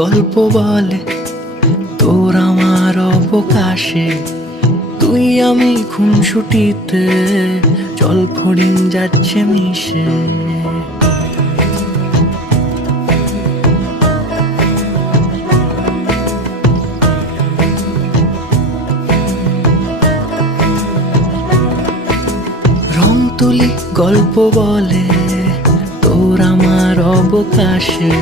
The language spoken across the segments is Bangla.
গল্প বলে তোর আমার অবকাশে, তুই আমি খুনসুটিতে জল ফড়িং যাচ্ছে মিশে। রং তুলি গল্প বলে তোর আমার অবকাশে,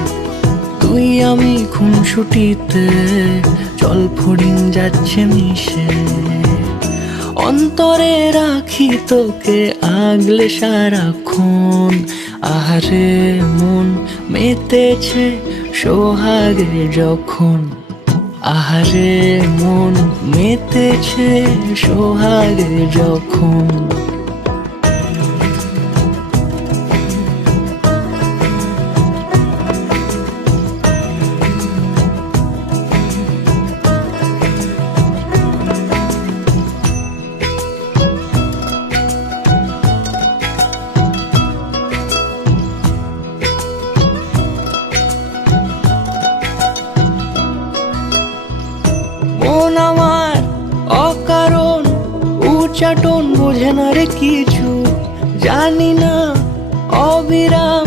তুই আমি খুনসুটিতে জল ফড়িং যাচ্ছে মিশে। অন্তরে রাখি তোকে আগলে সারাক্ষণ, আহারে মন মেতেছে সোহাগে যখন, আহারে মন মেতেছে সোহাগে যখন। মন আমার অকারণ উচ্চাটন বোঝে না রে কিছু, জানি না অবিরাম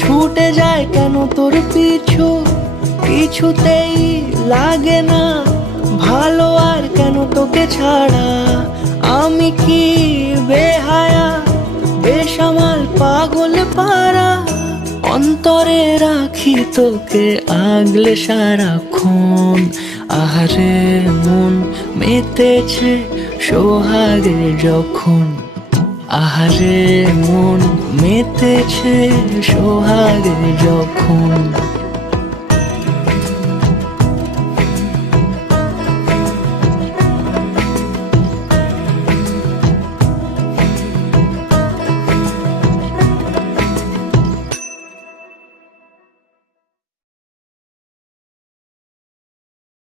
ছুটে যায় কেন তোর পিছু। কিছুতেই লাগে না ভালো আর কেন তোকে ছাড়া, আমি কি বেহায়া বেসামাল পাগল পারা। অন্তরে রাখি তোকে আগলে সারাক্ষণ, আহারে মন মেতেছে সোহাগে যখন, আহারে মন মেতেছে সোহাগে যখন।